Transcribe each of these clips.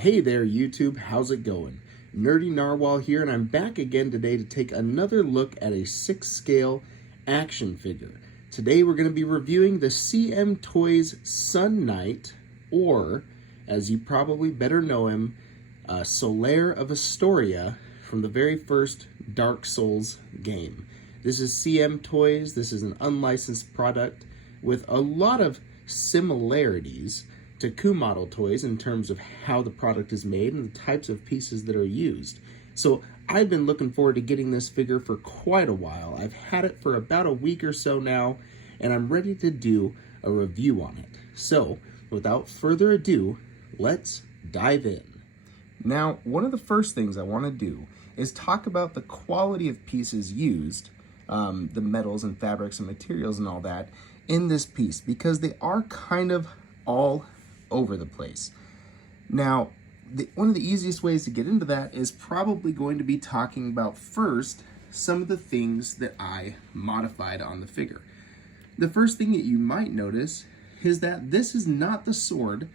Hey there YouTube, how's it going? Nerdy Narwhal here, and I'm back again today to take another look at a 6-scale action figure. Today we're going to be reviewing the CMToys Sun Knight, or as you probably better know him, Solaire of Astoria from the very first Dark Souls game. This is CMToys. This is an unlicensed product with a lot of similarities to CMToys in terms of how the product is made and the types of pieces that are used. So I've been looking forward to getting this figure for quite a while. I've had it for about a week or so now, and I'm ready to do a review on it. So without further ado, let's dive in. Now, one of the first things I want to do is talk about the quality of pieces used, the metals and fabrics and materials and all that, in this piece, because they are kind of all over the place. Now, one of the easiest ways to get into that is probably going to be talking about first some of the things that I modified on the figure. The first thing that you might notice is that this is not the sword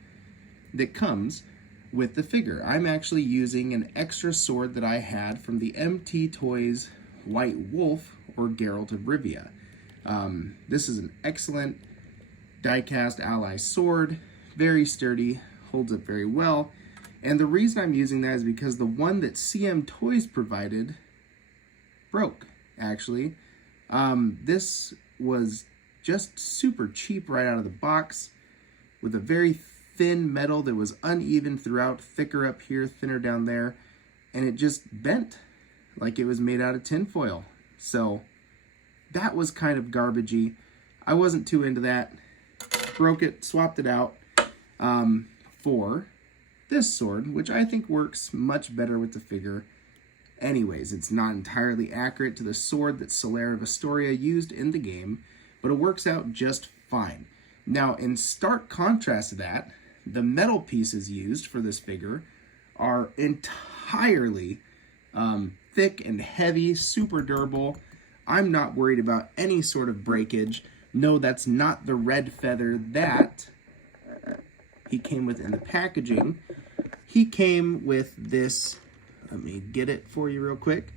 that comes with the figure. I'm actually using an extra sword that I had from the CMToys White Wolf, or Geralt of Rivia. This is an excellent die-cast ally sword, very sturdy, holds up very well, and the reason I'm using that is because the one that CMToys provided broke, actually. This was just super cheap right out of the box, with a very thin metal that was uneven throughout, thicker up here, thinner down there, and it just bent like it was made out of tinfoil. So that was kind of garbagey. I wasn't too into that. Broke it, swapped it out for this sword, which I think works much better with the figure. Anyways, it's not entirely accurate to the sword that Solaire of Astoria used in the game, but it works out just fine. Now, in stark contrast to that, the metal pieces used for this figure are entirely thick and heavy, super durable. I'm not worried about any sort of breakage. No, that's not the red feather that he came with in the packaging. He came with this, let me get it for you real quick,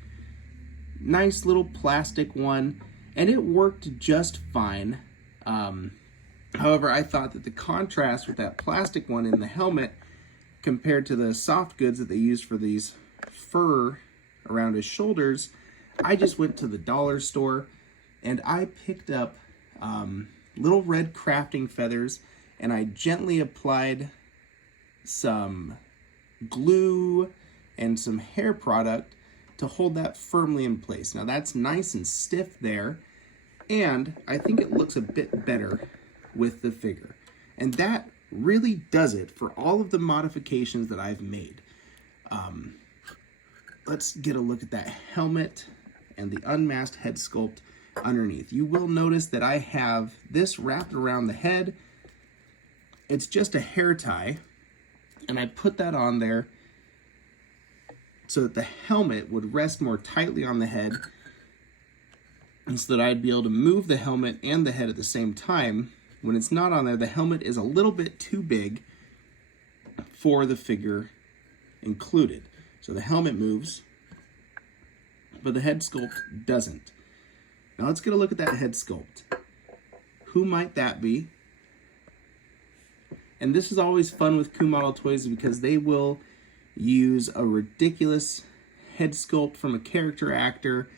nice little plastic one, and it worked just fine. However, I thought that the contrast with that plastic one in the helmet compared to the soft goods that they used for these fur around his shoulders, I just went to the dollar store and I picked up little red crafting feathers, and I gently applied some glue and some hair product to hold that firmly in place. Now that's nice and stiff there, and I think it looks a bit better with the figure. And that really does it for all of the modifications that I've made. Let's get a look at that helmet and the unmasked head sculpt underneath. You will notice that I have this wrapped around the head. It's just a hair tie, and I put that on there so that the helmet would rest more tightly on the head, and so that I'd be able to move the helmet and the head at the same time. When it's not on there, the helmet is a little bit too big for the figure included. So the helmet moves, but the head sculpt doesn't. Now let's get a look at that head sculpt. Who might that be? And this is always fun with CMToys because they will use a ridiculous head sculpt from a character actor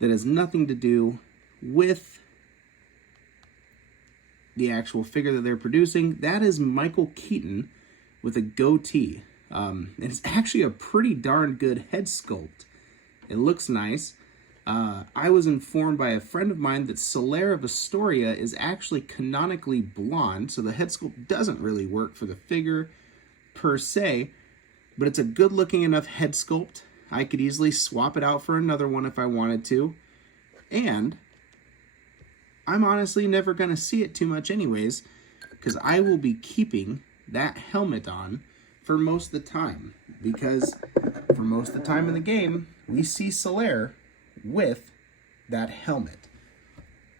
that has nothing to do with the actual figure that they're producing. That is Michael Keaton with a goatee. And it's actually a pretty darn good head sculpt. It looks nice. I was informed by a friend of mine that Solaire of Astoria is actually canonically blonde, so the head sculpt doesn't really work for the figure per se, but it's a good looking enough head sculpt. I could easily swap it out for another one if I wanted to, and I'm honestly never going to see it too much anyways, because I will be keeping that helmet on for most of the time, because for most of the time in the game, we see Solaire with that helmet.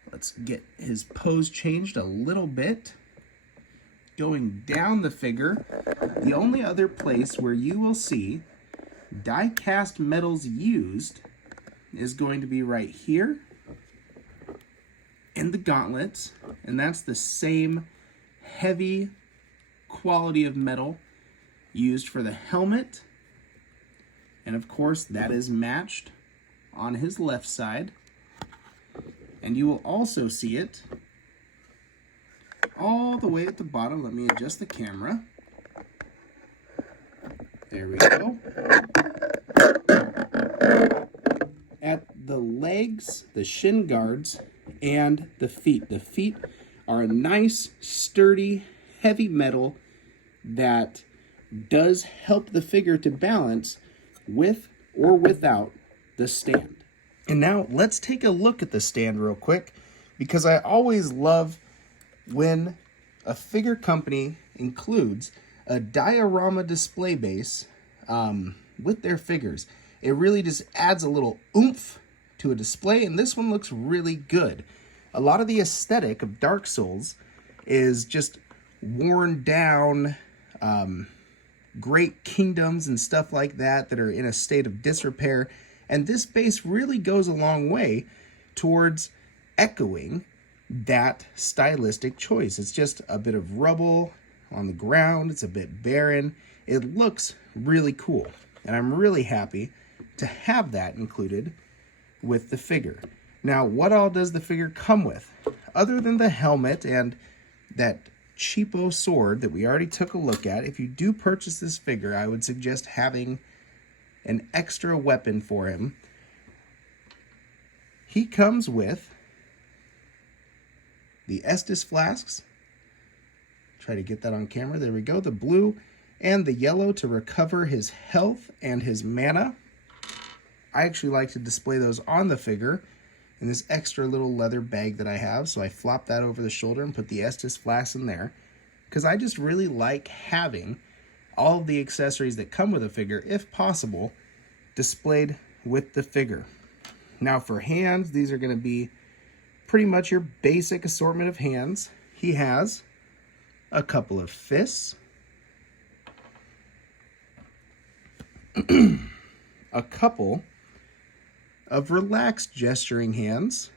Let's get his pose changed a little bit. going down the figure, the only other place where you will see die-cast metals used is going to be right here in the gauntlets, and that's the same heavy quality of metal used for the helmet, and of course that is matched on his left side. And you will also see it all the way at the bottom. Let me adjust the camera. There we go. At the legs, the shin guards, and the feet. The feet are a nice, sturdy, heavy metal that does help the figure to balance with or without the stand. And now let's take a look at the stand real quick, because I always love when a figure company includes a diorama display base with their figures. It really just adds a little oomph to a display, and this one looks really good. A lot of the aesthetic of Dark Souls is just worn down, great kingdoms and stuff like that that are in a state of disrepair. And this base really goes a long way towards echoing that stylistic choice. It's just a bit of rubble on the ground. It's a bit barren. It looks really cool. And I'm really happy to have that included with the figure. Now, what all does the figure come with? Other than the helmet and that cheapo sword that we already took a look at, if you do purchase this figure, I would suggest having an extra weapon for him. He comes with the Estus flasks. Try to get that on camera. There we go. The blue and the yellow to recover his health and his mana. I actually like to display those on the figure in this extra little leather bag that I have. So I flop that over the shoulder and put the Estus flasks in there, because I just really like having all of the accessories that come with a figure, if possible, displayed with the figure. Now for hands, these are going to be pretty much your basic assortment of hands. He has a couple of fists, a couple of relaxed gesturing hands,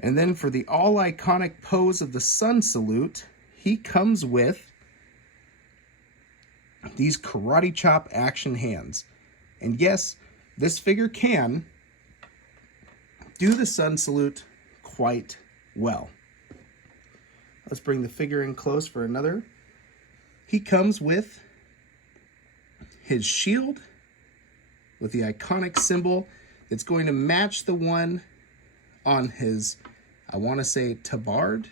and then for the all-iconic pose of the sun salute, he comes with these karate chop action hands. And yes, this figure can do the sun salute quite well. Let's bring the figure in close for another. He comes with his shield with the iconic symbol that's going to match the one on his, I want to say tabard,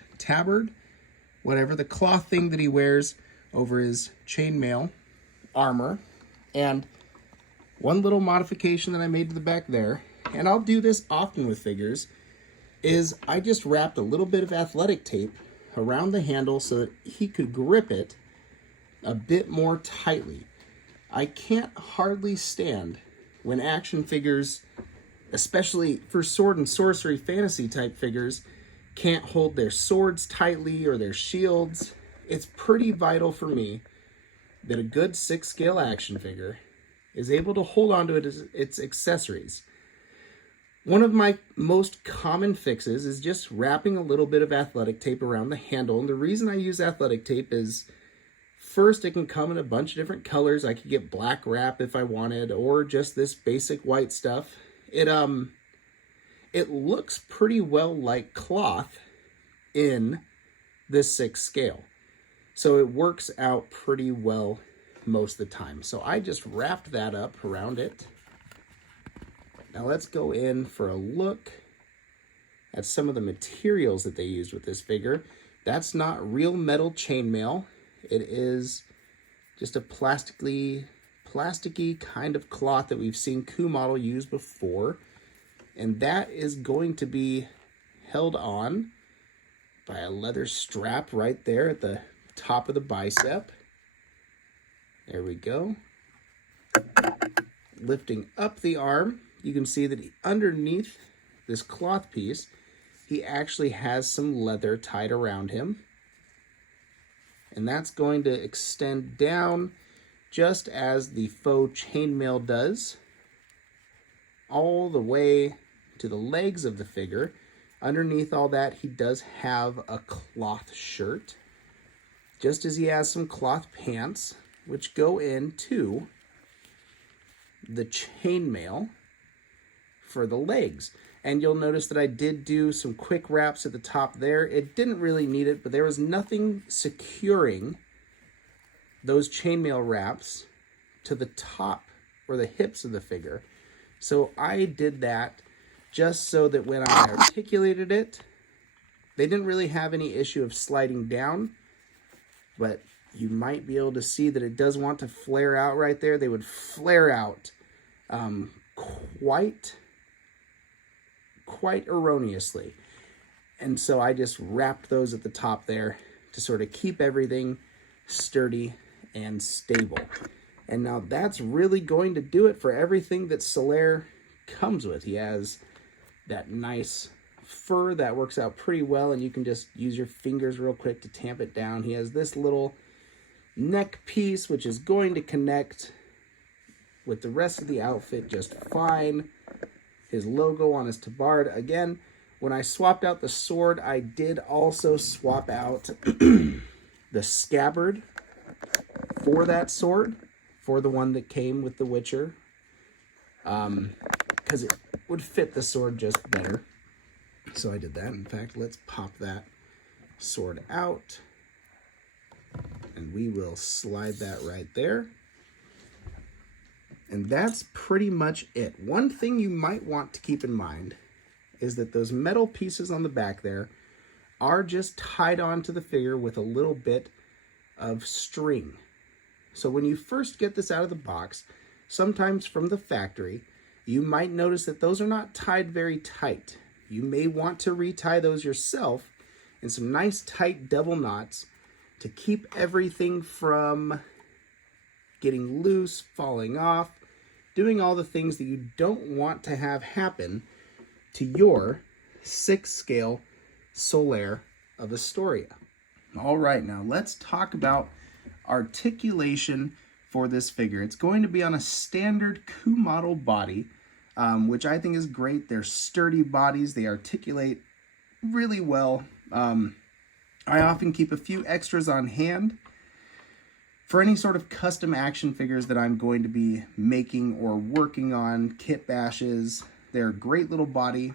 whatever, the cloth thing that he wears over his chainmail armor. And one little modification that I made to the back there, and I'll do this often with figures, is I just wrapped a little bit of athletic tape around the handle so that he could grip it a bit more tightly. I can't hardly stand when action figures, especially for sword and sorcery fantasy type figures, can't hold their swords tightly or their shields. It's pretty vital for me that a good 6 scale action figure is able to hold on to its accessories. One of my most common fixes is just wrapping a little bit of athletic tape around the handle. And the reason I use athletic tape is, first, it can come in a bunch of different colors. I could get black wrap if I wanted, or just this basic white stuff. It looks pretty well like cloth in this 6 scale. So it works out pretty well most of the time. So I just wrapped that up around it. Now let's go in for a look at some of the materials that they used with this figure. That's not real metal chainmail. It is just a plasticky kind of cloth that we've seen Coup model use before. And that is going to be held on by a leather strap right there at the top of the bicep. There we go. Lifting up the arm, you can see that underneath this cloth piece, he actually has some leather tied around him. and that's going to extend down just as the faux chainmail does, all the way to the legs of the figure. Underneath all that, he does have a cloth shirt, just as he has some cloth pants, which go into the chainmail for the legs. And you'll notice that I did do some quick wraps at the top there. It didn't really need it, but there was nothing securing those chainmail wraps to the top or the hips of the figure. So I did that just so that when I articulated it, they didn't really have any issue of sliding down, but you might be able to see that it does want to flare out right there. They would flare out quite erroneously. And so I just wrapped those at the top there to sort of keep everything sturdy and stable. And now that's really going to do it for everything that Solaire comes with. He has that nice fur that works out pretty well, and you can just use your fingers real quick to tamp it down. He has this little neck piece, which is going to connect with the rest of the outfit just fine. His logo on his tabard. Again, when I swapped out the sword, I did also swap out the scabbard for that sword, for the one that came with the Witcher, because it would fit the sword just better. So I did that. In fact, let's pop that sword out, and we will slide that right there. And that's pretty much it. One thing you might want to keep in mind is that those metal pieces on the back there are just tied onto the figure with a little bit of string. So when you first get this out of the box, sometimes from the factory, you might notice that those are not tied very tight. You may want to retie those yourself in some nice tight double knots to keep everything from getting loose, falling off, doing all the things that you don't want to have happen to your 6-scale Solaire of Astoria. All right, now let's talk about articulation for this figure. It's going to be on a standard coup model body, which I think is great. They're sturdy bodies. They articulate really well. I often keep a few extras on hand for any sort of custom action figures that I'm going to be making or working on, kit bashes. They're a great little body,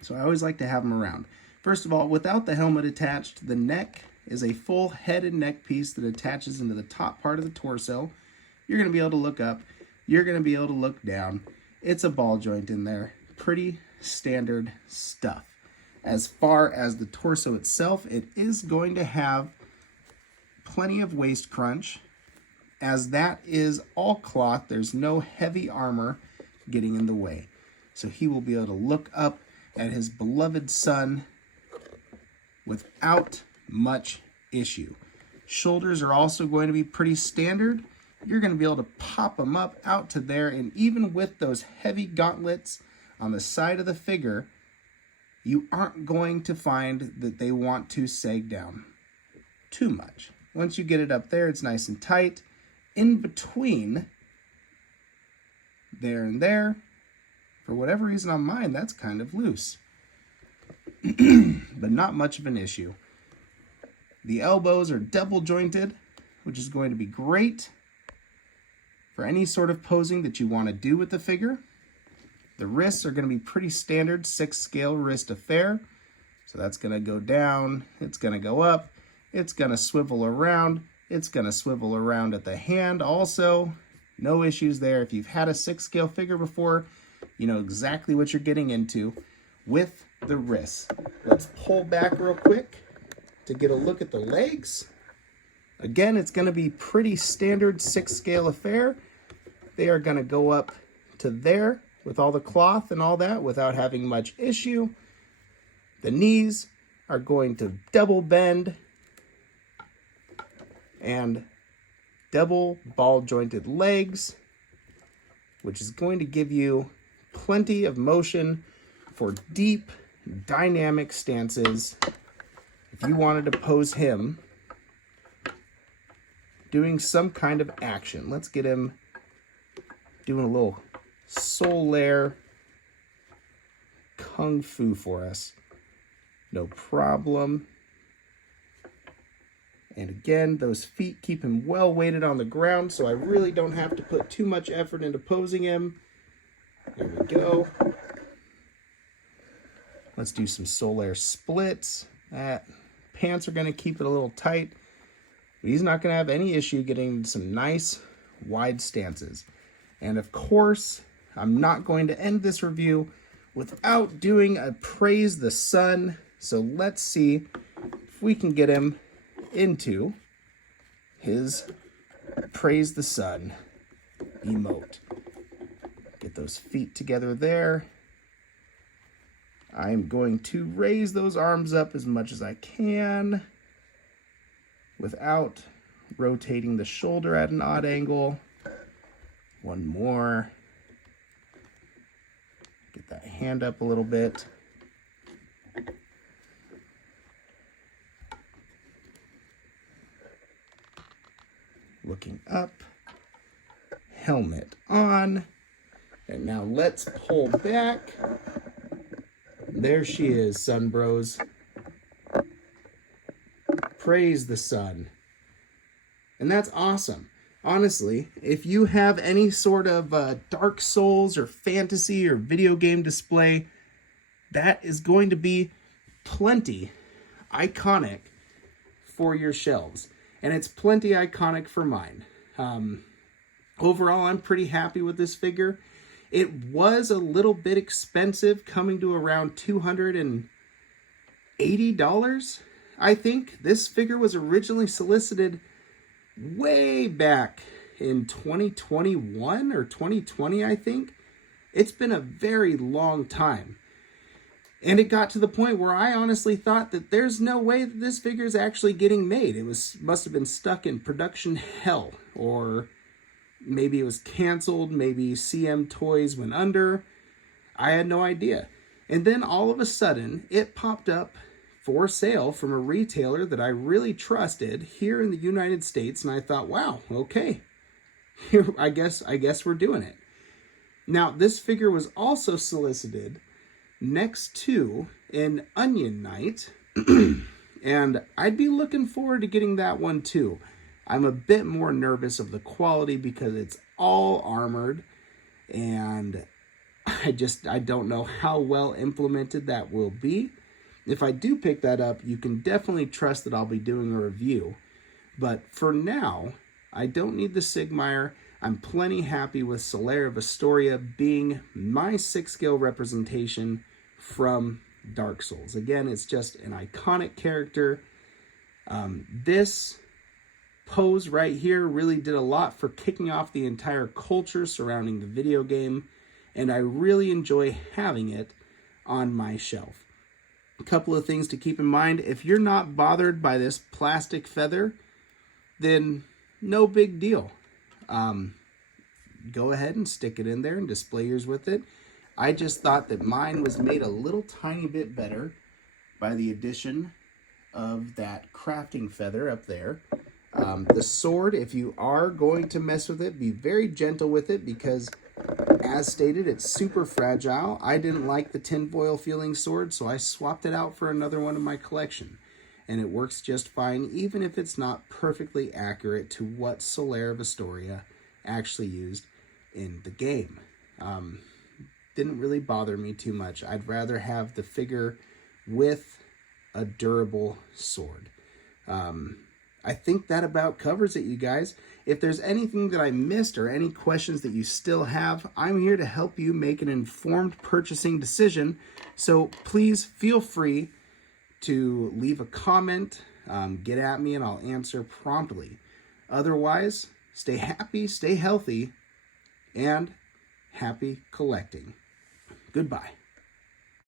so I always like to have them around. First of all, without the helmet attached, the neck is a full head and neck piece that attaches into the top part of the torso. You're going to be able to look up. You're going to be able to look down. It's a ball joint in there. Pretty standard stuff. As far as the torso itself, it is going to have plenty of waist crunch. As that is all cloth, there's no heavy armor getting in the way. So he will be able to look up at his beloved son without much issue. Shoulders are also going to be pretty standard. You're going to be able to pop them up out to there, and even with those heavy gauntlets on the side of the figure, you aren't going to find that they want to sag down too much. Once you get it up there, it's nice and tight. In between there and there, for whatever reason on mine, that's kind of loose. But not much of an issue. The elbows are double jointed, which is going to be great for any sort of posing that you want to do with the figure. The wrists are going to be pretty standard 6-scale wrist affair. So that's going to go down, it's going to go up, it's going to swivel around, it's going to swivel around at the hand also. No issues there. If you've had a 6-scale figure before, you know exactly what you're getting into with the wrists. Let's pull back real quick to get a look at the legs. Again, it's going to be pretty standard 6-scale affair. They are going to go up to there with all the cloth and all that without having much issue. The knees are going to double bend and double ball jointed legs, which is going to give you plenty of motion for deep dynamic stances. If you wanted to pose him doing some kind of action. Let's get him doing a little Solaire Kung Fu for us. No problem. And again, those feet keep him well weighted on the ground, so I really don't have to put too much effort into posing him. There we go. Let's do some Solaire splits. Pants are going to keep it a little tight, but he's not going to have any issue getting some nice wide stances. And of course, I'm not going to end this review without doing a praise the sun. So let's see if we can get him into his praise the sun emote. Get those feet together there. I'm going to raise those arms up as much as I can without rotating the shoulder at an odd angle. One more. Get that hand up a little bit. Looking up. Helmet on. And now let's pull back. There she is, Sun Bros. Praise the sun. And that's awesome. Honestly, if you have any sort of Dark Souls or fantasy or video game display, that is going to be plenty iconic for your shelves. And it's plenty iconic for mine. Overall, I'm pretty happy with this figure. It was a little bit expensive, coming to around $280, I think. This figure was originally solicited way back in 2021 or 2020, I think. It's been a very long time. And it got to the point where I honestly thought that there's no way that this figure is actually getting made. It must have been stuck in production hell, or maybe it was canceled, maybe CMToys went under. I had no idea. And then all of a sudden, it popped up for sale from a retailer that I really trusted here in the United States, and I thought, wow, okay, here, I guess we're doing it. Now, this figure was also solicited next to an Onion Knight, and I'd be looking forward to getting that one too. I'm a bit more nervous of the quality because it's all armored, and I don't know how well implemented that will be. If I do pick that up, you can definitely trust that I'll be doing a review. But for now, I don't need the Sigmire. I'm plenty happy with Solaire of Astoria being my 6-scale representation from Dark Souls. Again, it's just an iconic character. This pose right here really did a lot for kicking off the entire culture surrounding the video game, and I really enjoy having it on my shelf. A couple of things to keep in mind: if you're not bothered by this plastic feather, then no big deal. Go ahead and stick it in there and display yours with it. I just thought that mine was made a little tiny bit better by the addition of that crafting feather up there. The sword, if you are going to mess with it, be very gentle with it because, as stated, it's super fragile. I didn't like the tinfoil feeling sword, so I swapped it out for another one in my collection. And it works just fine, even if it's not perfectly accurate to what Solaire of Astoria actually used in the game. Didn't really bother me too much. I'd rather have the figure with a durable sword. I think that about covers it, you guys. If there's anything that I missed or any questions that you still have, I'm here to help you make an informed purchasing decision. So please feel free to leave a comment, get at me, and I'll answer promptly. Otherwise, stay happy, stay healthy, and happy collecting. Goodbye.